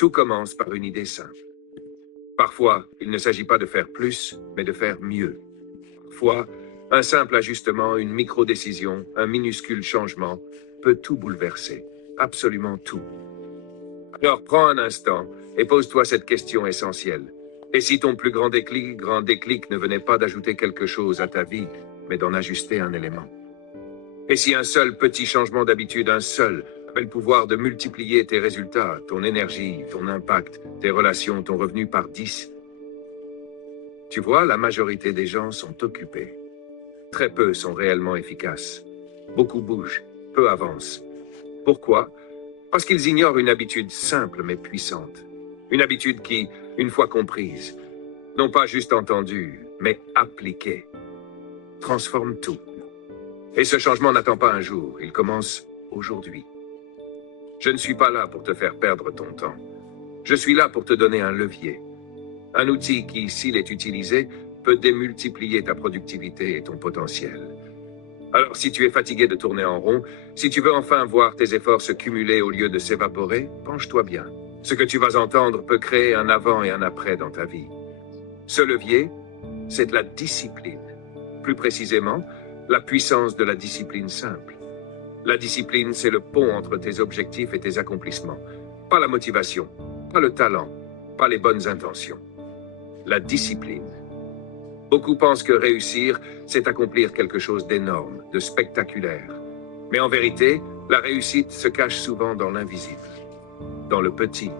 Tout commence par une idée simple. Parfois, il ne s'agit pas de faire plus, mais de faire mieux. Parfois, un simple ajustement, une micro-décision, un minuscule changement peut tout bouleverser, absolument tout. Alors prends un instant et pose-toi cette question essentielle. Et si ton plus grand déclic ne venait pas d'ajouter quelque chose à ta vie, mais d'en ajuster un élément? Et si un seul petit changement d'habitude, un seul, avait le pouvoir de multiplier tes résultats, ton énergie, ton impact, tes relations, ton revenu par 10? Tu vois, la majorité des gens sont occupés. Très peu sont réellement efficaces. Beaucoup bougent, peu avancent. Pourquoi? Parce qu'ils ignorent une habitude simple mais puissante. Une habitude qui, une fois comprise, non pas juste entendue, mais appliquée, transforme tout. Et ce changement n'attend pas un jour, il commence aujourd'hui. Je ne suis pas là pour te faire perdre ton temps. Je suis là pour te donner un levier. Un outil qui, s'il est utilisé, peut démultiplier ta productivité et ton potentiel. Alors si tu es fatigué de tourner en rond, si tu veux enfin voir tes efforts se cumuler au lieu de s'évaporer, penche-toi bien. Ce que tu vas entendre peut créer un avant et un après dans ta vie. Ce levier, c'est de la discipline. Plus précisément, la puissance de la discipline simple. La discipline, c'est le pont entre tes objectifs et tes accomplissements. Pas la motivation, pas le talent, pas les bonnes intentions. La discipline. Beaucoup pensent que réussir, c'est accomplir quelque chose d'énorme, de spectaculaire. Mais en vérité, la réussite se cache souvent dans l'invisible, dans le petit,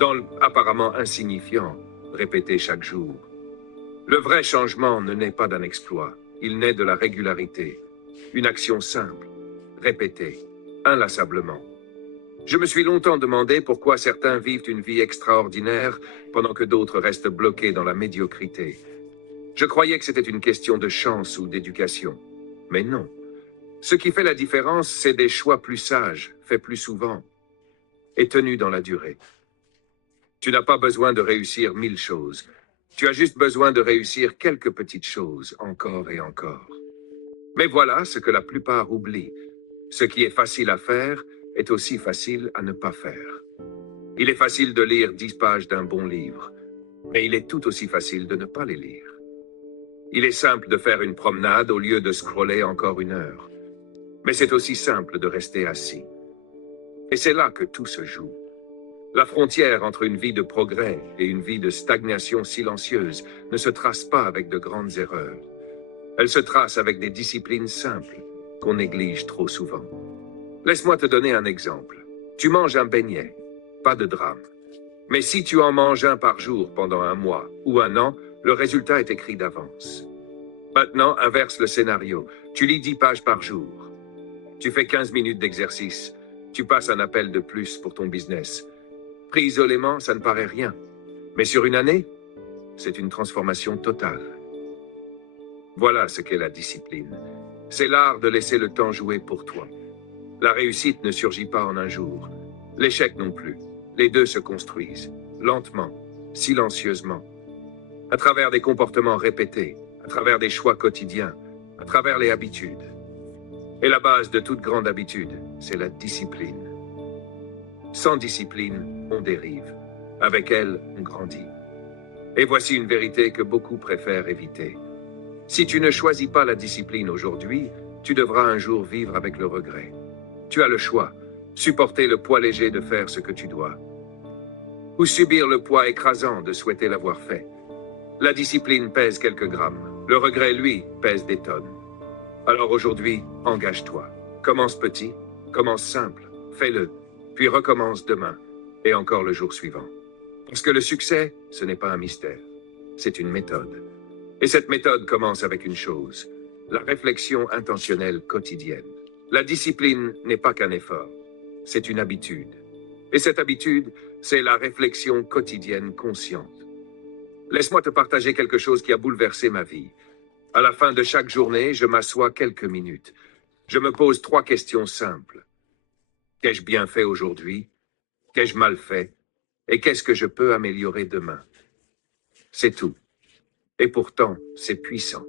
dans l'apparemment insignifiant, répété chaque jour. Le vrai changement ne naît pas d'un exploit, il naît de la régularité. Une action simple, répétée, inlassablement. Je me suis longtemps demandé pourquoi certains vivent une vie extraordinaire pendant que d'autres restent bloqués dans la médiocrité. Je croyais que c'était une question de chance ou d'éducation. Mais non. Ce qui fait la différence, c'est des choix plus sages, faits plus souvent, et tenus dans la durée. Tu n'as pas besoin de réussir 1000 choses. Tu as juste besoin de réussir quelques petites choses, encore et encore. Mais voilà ce que la plupart oublient. Ce qui est facile à faire est aussi facile à ne pas faire. Il est facile de lire 10 pages d'un bon livre, mais il est tout aussi facile de ne pas les lire. Il est simple de faire une promenade au lieu de scroller encore 1 heure. Mais c'est aussi simple de rester assis. Et c'est là que tout se joue. La frontière entre une vie de progrès et une vie de stagnation silencieuse ne se trace pas avec de grandes erreurs. Elle se trace avec des disciplines simples qu'on néglige trop souvent. Laisse-moi te donner un exemple. Tu manges un beignet, pas de drame. Mais si tu en manges un par jour pendant 1 mois ou 1 an, le résultat est écrit d'avance. Maintenant, inverse le scénario. Tu lis 10 pages par jour. Tu fais 15 minutes d'exercice. Tu passes un appel de plus pour ton business. Pris isolément, ça ne paraît rien. Mais sur 1 année, c'est une transformation totale. Voilà ce qu'est la discipline. C'est l'art de laisser le temps jouer pour toi. La réussite ne surgit pas en 1 jour. L'échec non plus. Les deux se construisent, lentement, silencieusement, à travers des comportements répétés, à travers des choix quotidiens, à travers les habitudes. Et la base de toute grande habitude, c'est la discipline. Sans discipline, on dérive. Avec elle, on grandit. Et voici une vérité que beaucoup préfèrent éviter. Si tu ne choisis pas la discipline aujourd'hui, tu devras un jour vivre avec le regret. Tu as le choix, supporter le poids léger de faire ce que tu dois, ou subir le poids écrasant de souhaiter l'avoir fait. La discipline pèse quelques grammes, le regret, lui, pèse des tonnes. Alors aujourd'hui, engage-toi. Commence petit, commence simple, fais-le, puis recommence demain, et encore le jour suivant. Parce que le succès, ce n'est pas un mystère, c'est une méthode. Et cette méthode commence avec une chose, la réflexion intentionnelle quotidienne. La discipline n'est pas qu'un effort, c'est une habitude. Et cette habitude, c'est la réflexion quotidienne consciente. Laisse-moi te partager quelque chose qui a bouleversé ma vie. À la fin de chaque journée, je m'assois quelques minutes. Je me pose 3 questions simples. Qu'ai-je bien fait aujourd'hui? Qu'ai-je mal fait? Et qu'est-ce que je peux améliorer demain? C'est tout. Et pourtant, c'est puissant.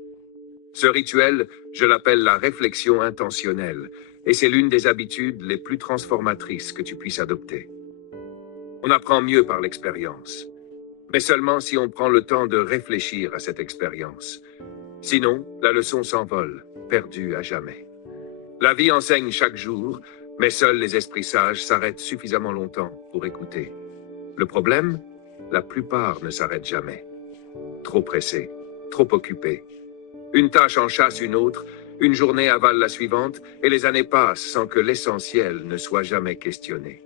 Ce rituel, je l'appelle la réflexion intentionnelle, et c'est l'une des habitudes les plus transformatrices que tu puisses adopter. On apprend mieux par l'expérience, mais seulement si on prend le temps de réfléchir à cette expérience. Sinon, la leçon s'envole, perdue à jamais. La vie enseigne chaque jour, mais seuls les esprits sages s'arrêtent suffisamment longtemps pour écouter. Le problème, la plupart ne s'arrêtent jamais. Trop pressés, trop occupés. Une tâche en chasse une autre, une journée avale la suivante, et les années passent sans que l'essentiel ne soit jamais questionné.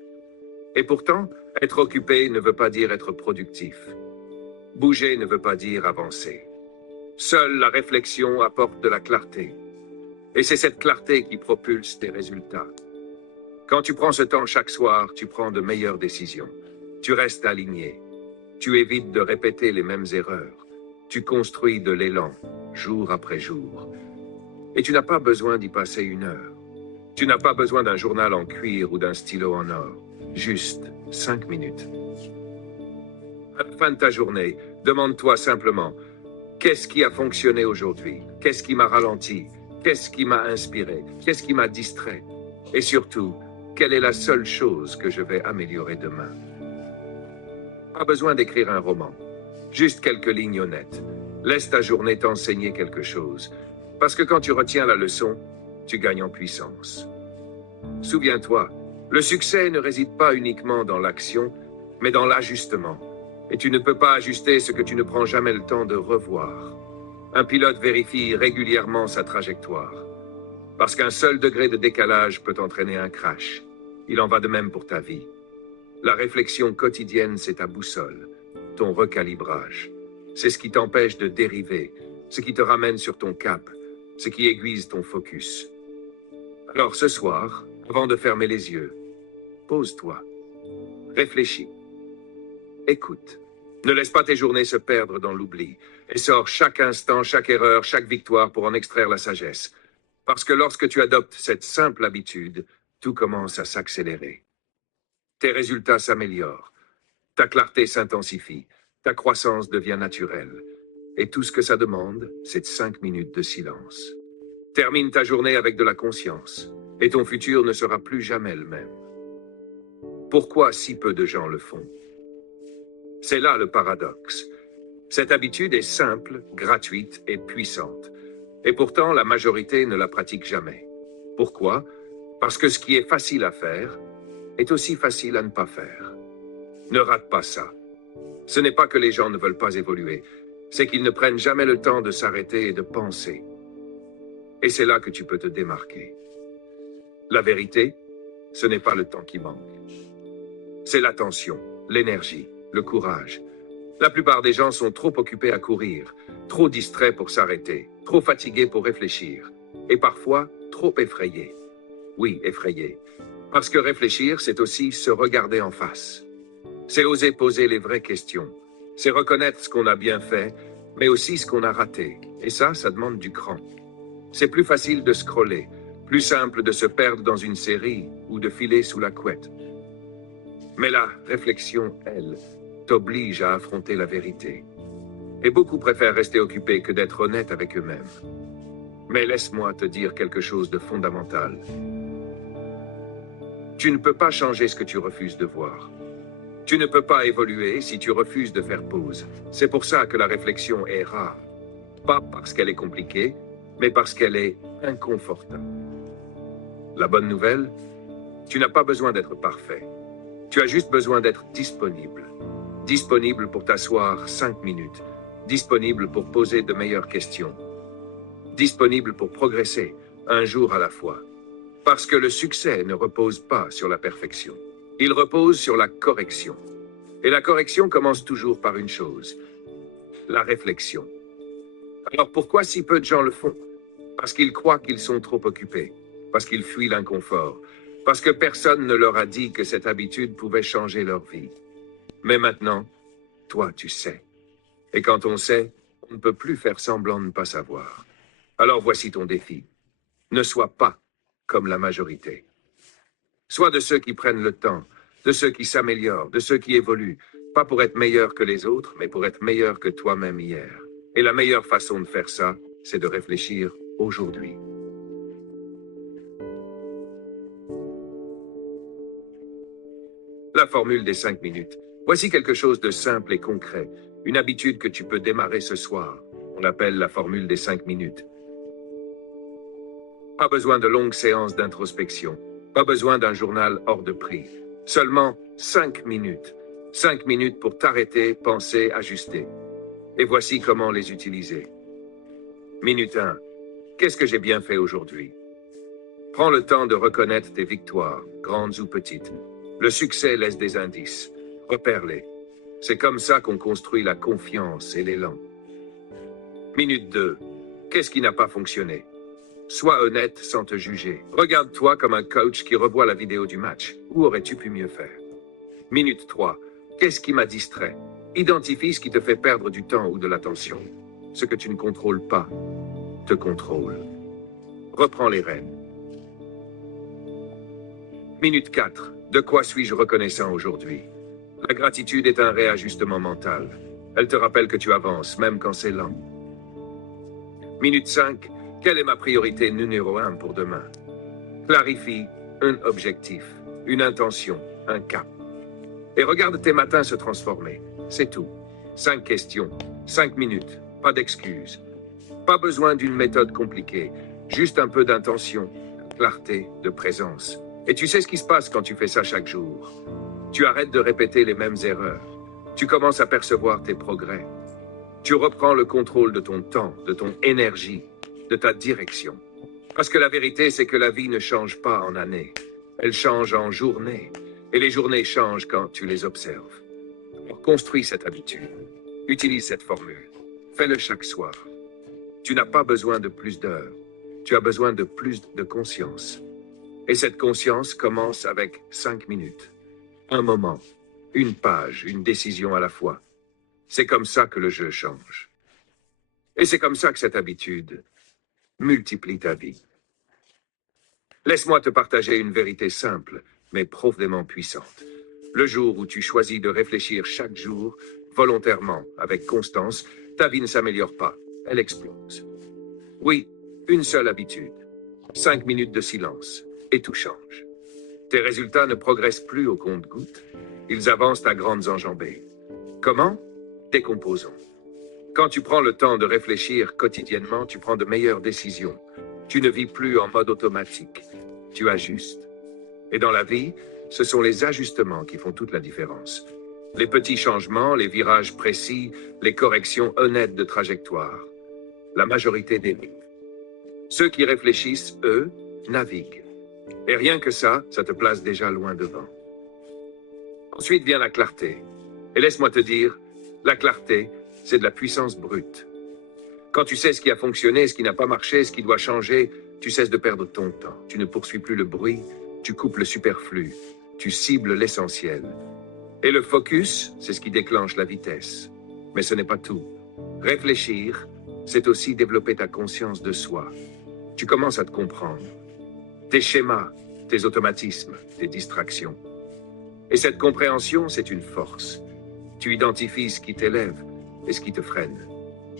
Et pourtant, être occupé ne veut pas dire être productif. Bouger ne veut pas dire avancer. Seule la réflexion apporte de la clarté. Et c'est cette clarté qui propulse tes résultats. Quand tu prends ce temps chaque soir, tu prends de meilleures décisions. Tu restes aligné. Tu évites de répéter les mêmes erreurs. Tu construis de l'élan, jour après jour. Et tu n'as pas besoin d'y passer 1 heure. Tu n'as pas besoin d'un journal en cuir ou d'un stylo en or. Juste 5 minutes. À la fin de ta journée, demande-toi simplement, qu'est-ce qui a fonctionné aujourd'hui? Qu'est-ce qui m'a ralenti? Qu'est-ce qui m'a inspiré? Qu'est-ce qui m'a distrait? Et surtout, quelle est la seule chose que je vais améliorer demain? Pas besoin d'écrire un roman. Juste quelques lignes honnêtes. Laisse ta journée t'enseigner quelque chose. Parce que quand tu retiens la leçon, tu gagnes en puissance. Souviens-toi, le succès ne réside pas uniquement dans l'action, mais dans l'ajustement. Et tu ne peux pas ajuster ce que tu ne prends jamais le temps de revoir. Un pilote vérifie régulièrement sa trajectoire. Parce qu'un seul degré de décalage peut entraîner un crash. Il en va de même pour ta vie. La réflexion quotidienne, c'est ta boussole, ton recalibrage. C'est ce qui t'empêche de dériver, ce qui te ramène sur ton cap, ce qui aiguise ton focus. Alors ce soir, avant de fermer les yeux, pose-toi, réfléchis, écoute. Ne laisse pas tes journées se perdre dans l'oubli et sors chaque instant, chaque erreur, chaque victoire pour en extraire la sagesse. Parce que lorsque tu adoptes cette simple habitude, tout commence à s'accélérer. Tes résultats s'améliorent, ta clarté s'intensifie, ta croissance devient naturelle. Et tout ce que ça demande, c'est 5 minutes de silence. Termine ta journée avec de la conscience, et ton futur ne sera plus jamais le même. Pourquoi si peu de gens le font? C'est là le paradoxe. Cette habitude est simple, gratuite et puissante. Et pourtant, la majorité ne la pratique jamais. Pourquoi? Parce que ce qui est facile à faire est aussi facile à ne pas faire. Ne rate pas ça. Ce n'est pas que les gens ne veulent pas évoluer, c'est qu'ils ne prennent jamais le temps de s'arrêter et de penser. Et c'est là que tu peux te démarquer. La vérité, ce n'est pas le temps qui manque. C'est l'attention, l'énergie, le courage. La plupart des gens sont trop occupés à courir, trop distraits pour s'arrêter, trop fatigués pour réfléchir, et parfois trop effrayés. Oui, effrayés. Parce que réfléchir, c'est aussi se regarder en face. C'est oser poser les vraies questions. C'est reconnaître ce qu'on a bien fait, mais aussi ce qu'on a raté. Et ça demande du cran. C'est plus facile de scroller, plus simple de se perdre dans une série ou de filer sous la couette. Mais la réflexion, elle, t'oblige à affronter la vérité. Et beaucoup préfèrent rester occupés que d'être honnêtes avec eux-mêmes. Mais laisse-moi te dire quelque chose de fondamental. Tu ne peux pas changer ce que tu refuses de voir. Tu ne peux pas évoluer si tu refuses de faire pause. C'est pour ça que la réflexion est rare. Pas parce qu'elle est compliquée, mais parce qu'elle est inconfortable. La bonne nouvelle, tu n'as pas besoin d'être parfait. Tu as juste besoin d'être disponible. Disponible pour t'asseoir 5 minutes. Disponible pour poser de meilleures questions. Disponible pour progresser, un jour à la fois. Parce que le succès ne repose pas sur la perfection. Il repose sur la correction. Et la correction commence toujours par une chose, la réflexion. Alors pourquoi si peu de gens le font? Parce qu'ils croient qu'ils sont trop occupés, parce qu'ils fuient l'inconfort, parce que personne ne leur a dit que cette habitude pouvait changer leur vie. Mais maintenant, toi tu sais. Et quand on sait, on ne peut plus faire semblant de ne pas savoir. Alors voici ton défi. Ne sois pas comme la majorité. Sois de ceux qui prennent le temps, de ceux qui s'améliorent, de ceux qui évoluent, pas pour être meilleurs que les autres, mais pour être meilleurs que toi-même hier. Et la meilleure façon de faire ça, c'est de réfléchir aujourd'hui. La la formule des 5 minutes. Voici quelque chose de simple et concret. Une habitude que tu peux démarrer ce soir. On l'appelle la formule des 5 minutes. Pas besoin de longues séances d'introspection. Pas besoin d'un journal hors de prix. Seulement 5 minutes. 5 minutes pour t'arrêter, penser, ajuster. Et voici comment les utiliser. Minute 1. Qu'est-ce que j'ai bien fait aujourd'hui? Prends le temps de reconnaître tes victoires, grandes ou petites. Le succès laisse des indices. Repère-les. C'est comme ça qu'on construit la confiance et l'élan. Minute 2. Qu'est-ce qui n'a pas fonctionné? Sois honnête sans te juger. Regarde-toi comme un coach qui revoit la vidéo du match. Où aurais-tu pu mieux faire? Minute 3. Qu'est-ce qui m'a distrait? Identifie ce qui te fait perdre du temps ou de l'attention. Ce que tu ne contrôles pas te contrôle. Reprends les rênes. Minute 4. De quoi suis-je reconnaissant aujourd'hui? La gratitude est un réajustement mental. Elle te rappelle que tu avances, même quand c'est lent. Minute 5. Quelle est ma priorité numéro 1 pour demain? Clarifie un objectif, une intention, un cap. Et regarde tes matins se transformer. C'est tout. 5 questions, 5 minutes, pas d'excuses. Pas besoin d'une méthode compliquée, juste un peu d'intention, de clarté, de présence. Et tu sais ce qui se passe quand tu fais ça chaque jour. Tu arrêtes de répéter les mêmes erreurs. Tu commences à percevoir tes progrès. Tu reprends le contrôle de ton temps, de ton énergie, de ta direction. Parce que la vérité, c'est que la vie ne change pas en années. Elle change en journées. Et les journées changent quand tu les observes. Alors construis cette habitude. Utilise cette formule. Fais-le chaque soir. Tu n'as pas besoin de plus d'heures. Tu as besoin de plus de conscience. Et cette conscience commence avec 5 minutes. Un moment, une page, une décision à la fois. C'est comme ça que le jeu change. Et c'est comme ça que cette habitude multiplie ta vie. Laisse-moi te partager une vérité simple, mais profondément puissante. Le jour où tu choisis de réfléchir chaque jour, volontairement, avec constance, ta vie ne s'améliore pas, elle explose. Oui, une seule habitude. 5 minutes de silence, et tout change. Tes résultats ne progressent plus au compte-gouttes, ils avancent à grandes enjambées. Comment? Décomposons. Quand tu prends le temps de réfléchir quotidiennement, tu prends de meilleures décisions. Tu ne vis plus en mode automatique. Tu ajustes. Et dans la vie, ce sont les ajustements qui font toute la différence. Les petits changements, les virages précis, les corrections honnêtes de trajectoire. La majorité des vies. Ceux qui réfléchissent, eux, naviguent. Et rien que ça te place déjà loin devant. Ensuite vient la clarté. Et laisse-moi te dire, la clarté, c'est de la puissance brute. Quand tu sais ce qui a fonctionné, ce qui n'a pas marché, ce qui doit changer, tu cesses de perdre ton temps. Tu ne poursuis plus le bruit, tu coupes le superflu, tu cibles l'essentiel. Et le focus, c'est ce qui déclenche la vitesse. Mais ce n'est pas tout. Réfléchir, c'est aussi développer ta conscience de soi. Tu commences à te comprendre. Tes schémas, tes automatismes, tes distractions. Et cette compréhension, c'est une force. Tu identifies ce qui t'élève et ce qui te freine.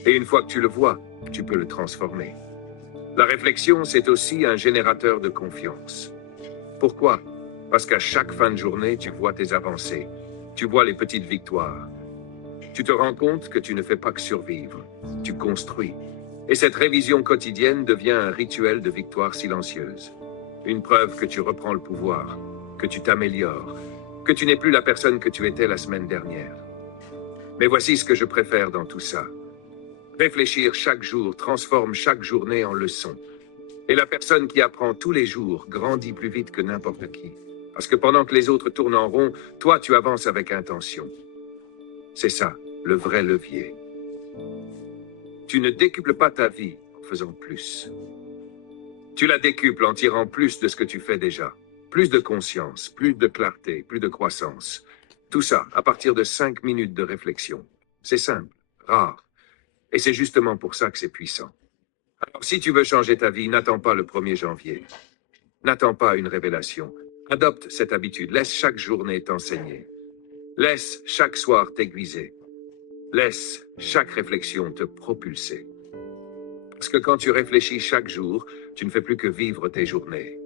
Et une fois que tu le vois, tu peux le transformer. La réflexion, c'est aussi un générateur de confiance. Pourquoi? Parce qu'à chaque fin de journée, tu vois tes avancées. Tu vois les petites victoires. Tu te rends compte que tu ne fais pas que survivre. Tu construis. Et cette révision quotidienne devient un rituel de victoire silencieuse. Une preuve que tu reprends le pouvoir, que tu t'améliores, que tu n'es plus la personne que tu étais la semaine dernière. Mais voici ce que je préfère dans tout ça. Réfléchir chaque jour transforme chaque journée en leçon. Et la personne qui apprend tous les jours grandit plus vite que n'importe qui. Parce que pendant que les autres tournent en rond, toi tu avances avec intention. C'est ça, le vrai levier. Tu ne décuples pas ta vie en faisant plus. Tu la décuples en tirant plus de ce que tu fais déjà. Plus de conscience, plus de clarté, plus de croissance. Tout ça à partir de 5 minutes de réflexion. C'est simple, rare. Et c'est justement pour ça que c'est puissant. Alors si tu veux changer ta vie, n'attends pas le 1er janvier. N'attends pas une révélation. Adopte cette habitude. Laisse chaque journée t'enseigner. Laisse chaque soir t'aiguiser. Laisse chaque réflexion te propulser. Parce que quand tu réfléchis chaque jour, tu ne fais plus que vivre tes journées.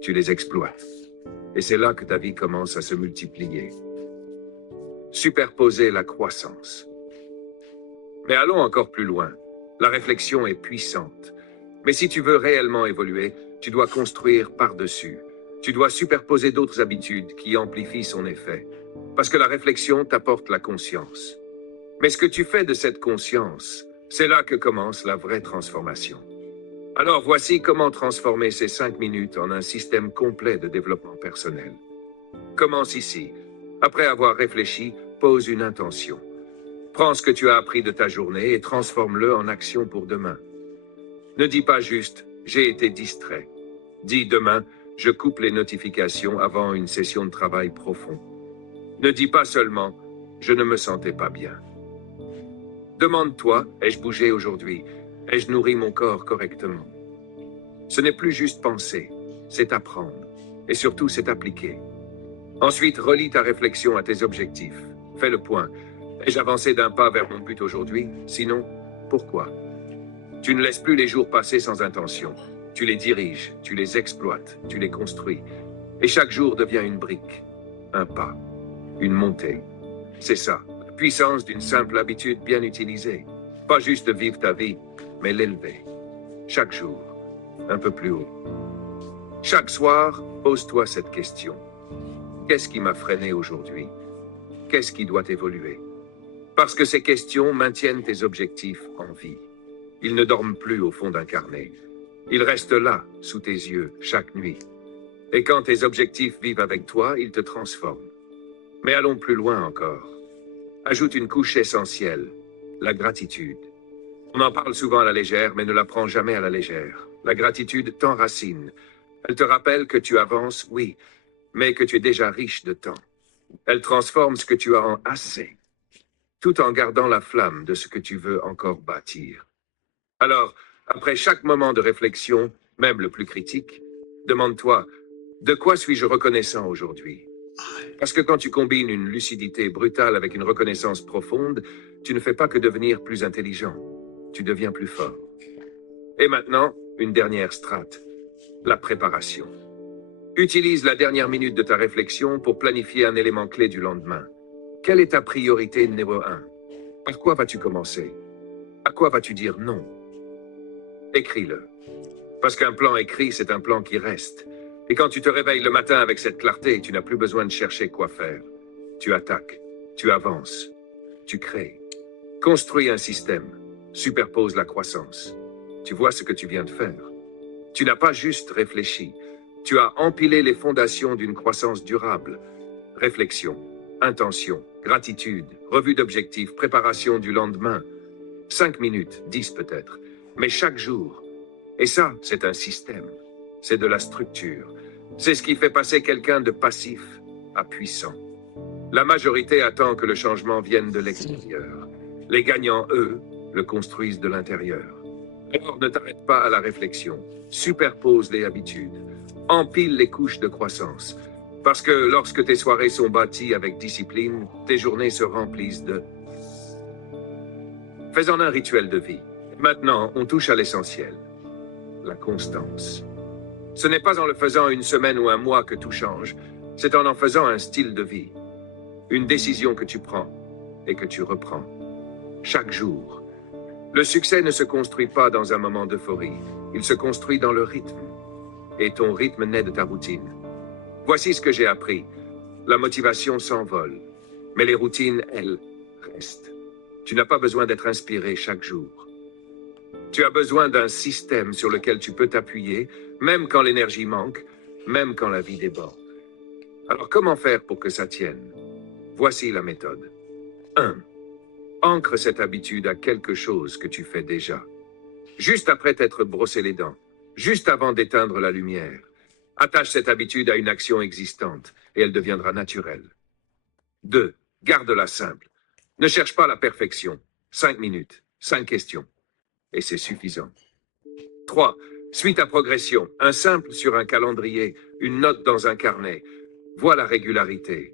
Tu les exploites. Et c'est là que ta vie commence à se multiplier. Superposer la croissance. Mais allons encore plus loin. La réflexion est puissante. Mais si tu veux réellement évoluer, tu dois construire par-dessus. Tu dois superposer d'autres habitudes qui amplifient son effet. Parce que la réflexion t'apporte la conscience. Mais ce que tu fais de cette conscience, c'est là que commence la vraie transformation. Alors voici comment transformer ces 5 minutes en un système complet de développement personnel. Commence ici. Après avoir réfléchi, pose une intention. Prends ce que tu as appris de ta journée et transforme-le en action pour demain. Ne dis pas juste « j'ai été distrait ». Dis demain « je coupe les notifications avant une session de travail profond ». Ne dis pas seulement « je ne me sentais pas bien ». Demande-toi « ai-je bougé aujourd'hui ? Ai-je nourri mon corps correctement ?» Ce n'est plus juste penser, c'est apprendre. Et surtout, c'est appliquer. Ensuite, relie ta réflexion à tes objectifs. Fais le point. Ai-je avancé d'un pas vers mon but aujourd'hui? Sinon, pourquoi? Tu ne laisses plus les jours passer sans intention. Tu les diriges, tu les exploites, tu les construis. Et chaque jour devient une brique, un pas, une montée. C'est ça, la puissance d'une simple habitude bien utilisée. Pas juste vivre ta vie, mais l'élever. Chaque jour, un peu plus haut. Chaque soir, pose-toi cette question. Qu'est-ce qui m'a freiné aujourd'hui? Qu'est-ce qui doit évoluer? Parce que ces questions maintiennent tes objectifs en vie. Ils ne dorment plus au fond d'un carnet. Ils restent là, sous tes yeux, chaque nuit. Et quand tes objectifs vivent avec toi, ils te transforment. Mais allons plus loin encore. Ajoute une couche essentielle, la gratitude. On en parle souvent à la légère, mais ne la prends jamais à la légère. La gratitude t'enracine. Elle te rappelle que tu avances, oui, mais que tu es déjà riche de temps. Elle transforme ce que tu as en assez, tout en gardant la flamme de ce que tu veux encore bâtir. Alors, après chaque moment de réflexion, même le plus critique, demande-toi, de quoi suis-je reconnaissant aujourd'hui? Parce que quand tu combines une lucidité brutale avec une reconnaissance profonde, tu ne fais pas que devenir plus intelligent, tu deviens plus fort. Et maintenant, une dernière strate, la préparation. Utilise la dernière minute de ta réflexion pour planifier un élément clé du lendemain. Quelle est ta priorité numéro 1? Par quoi vas-tu commencer? À quoi vas-tu dire non? Écris-le. Parce qu'un plan écrit, c'est un plan qui reste. Et quand tu te réveilles le matin avec cette clarté, tu n'as plus besoin de chercher quoi faire. Tu attaques, tu avances, tu crées. Construis un système, superpose la croissance. Tu vois ce que tu viens de faire. Tu n'as pas juste réfléchi. Tu as empilé les fondations d'une croissance durable. Réflexion, intention, gratitude, revue d'objectifs, préparation du lendemain. 5 minutes, 10 peut-être, mais chaque jour. Et ça, c'est un système. C'est de la structure. C'est ce qui fait passer quelqu'un de passif à puissant. La majorité attend que le changement vienne de l'extérieur. Les gagnants, eux, le construisent de l'intérieur. Alors ne t'arrête pas à la réflexion. Superpose les habitudes. Empile les couches de croissance. Parce que lorsque tes soirées sont bâties avec discipline, tes journées se remplissent de... Fais-en un rituel de vie. Maintenant, on touche à l'essentiel. La constance. Ce n'est pas en le faisant une semaine ou un mois que tout change. C'est en faisant un style de vie. Une décision que tu prends et que tu reprends. Chaque jour. Le succès ne se construit pas dans un moment d'euphorie. Il se construit dans le rythme. Et ton rythme naît de ta routine. Voici ce que j'ai appris. La motivation s'envole. Mais les routines, elles, restent. Tu n'as pas besoin d'être inspiré chaque jour. Tu as besoin d'un système sur lequel tu peux t'appuyer, même quand l'énergie manque, même quand la vie déborde. Alors comment faire pour que ça tienne? Voici la méthode. 1. Ancre cette habitude à quelque chose que tu fais déjà. Juste après t'être brossé les dents, juste avant d'éteindre la lumière, attache cette habitude à une action existante et elle deviendra naturelle. 2. Garde-la simple. Ne cherche pas la perfection. 5 minutes, 5 questions. Et c'est suffisant. 3. Suis ta progression. Un simple sur un calendrier, une note dans un carnet. Vois la régularité.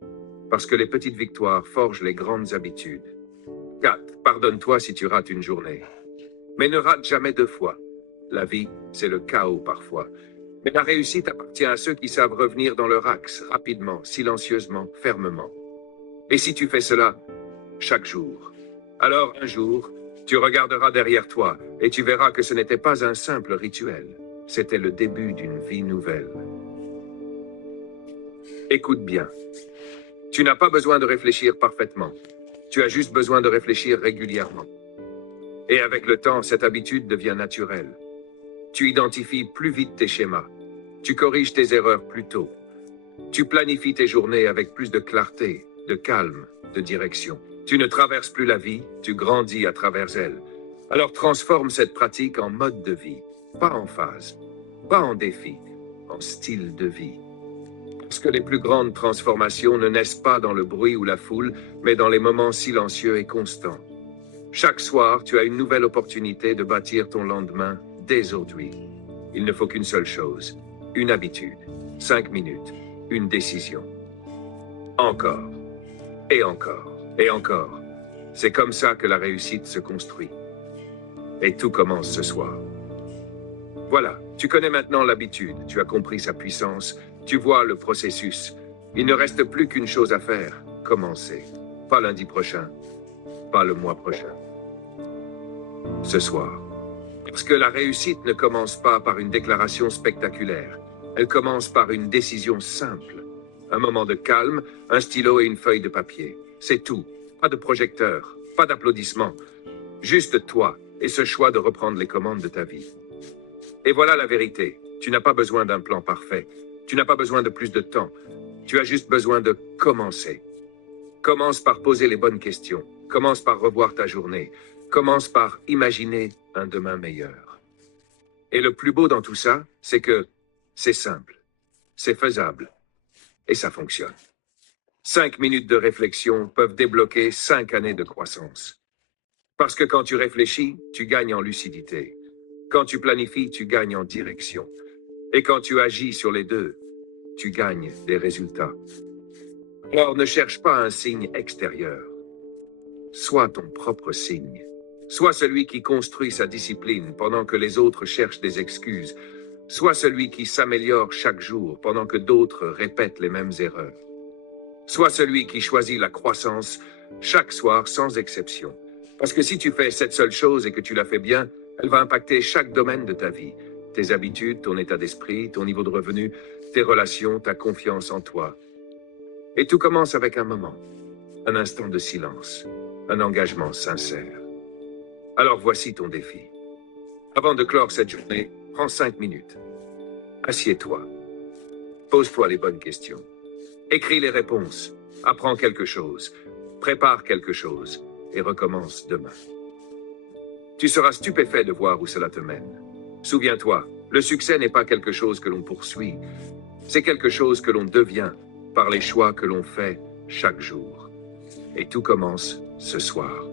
Parce que les petites victoires forgent les grandes habitudes. 4. Pardonne-toi si tu rates une journée. Mais ne rate jamais 2 fois. La vie, c'est le chaos parfois. Mais la réussite appartient à ceux qui savent revenir dans leur axe, rapidement, silencieusement, fermement. Et si tu fais cela, chaque jour, alors un jour, tu regarderas derrière toi et tu verras que ce n'était pas un simple rituel. C'était le début d'une vie nouvelle. Écoute bien. Tu n'as pas besoin de réfléchir parfaitement. Tu as juste besoin de réfléchir régulièrement. Et avec le temps, cette habitude devient naturelle. Tu identifies plus vite tes schémas. Tu corriges tes erreurs plus tôt. Tu planifies tes journées avec plus de clarté, de calme, de direction. Tu ne traverses plus la vie, tu grandis à travers elle. Alors transforme cette pratique en mode de vie, pas en phase, pas en défi, en style de vie. Parce que les plus grandes transformations ne naissent pas dans le bruit ou la foule, mais dans les moments silencieux et constants. Chaque soir, tu as une nouvelle opportunité de bâtir ton lendemain dès aujourd'hui. Il ne faut qu'une seule chose, une habitude, 5 minutes, une décision. Encore, et encore, et encore. C'est comme ça que la réussite se construit. Et tout commence ce soir. Voilà, tu connais maintenant l'habitude, tu as compris sa puissance, tu vois le processus. Il ne reste plus qu'une chose à faire, commencer. Pas lundi prochain, pas le mois prochain. Ce soir. Parce que la réussite ne commence pas par une déclaration spectaculaire. Elle commence par une décision simple. Un moment de calme, un stylo et une feuille de papier. C'est tout. Pas de projecteur, pas d'applaudissements. Juste toi et ce choix de reprendre les commandes de ta vie. Et voilà la vérité. Tu n'as pas besoin d'un plan parfait. Tu n'as pas besoin de plus de temps. Tu as juste besoin de commencer. Commence par poser les bonnes questions. Commence par revoir ta journée. Commence par imaginer un demain meilleur. Et le plus beau dans tout ça, c'est que c'est simple, c'est faisable, et ça fonctionne. 5 minutes de réflexion peuvent débloquer 5 années de croissance. Parce que quand tu réfléchis, tu gagnes en lucidité. Quand tu planifies, tu gagnes en direction. Et quand tu agis sur les deux, tu gagnes des résultats. Alors ne cherche pas un signe extérieur. Sois ton propre signe. Sois celui qui construit sa discipline pendant que les autres cherchent des excuses. Sois celui qui s'améliore chaque jour pendant que d'autres répètent les mêmes erreurs. Sois celui qui choisit la croissance chaque soir sans exception. Parce que si tu fais cette seule chose et que tu la fais bien, elle va impacter chaque domaine de ta vie. Tes habitudes, ton état d'esprit, ton niveau de revenu, tes relations, ta confiance en toi. Et tout commence avec un moment, un instant de silence, un engagement sincère. Alors voici ton défi. Avant de clore cette journée, prends 5 minutes. Assieds-toi. Pose-toi les bonnes questions. Écris les réponses. Apprends quelque chose. Prépare quelque chose. Et recommence demain. Tu seras stupéfait de voir où cela te mène. Souviens-toi, le succès n'est pas quelque chose que l'on poursuit. C'est quelque chose que l'on devient par les choix que l'on fait chaque jour. Et tout commence ce soir.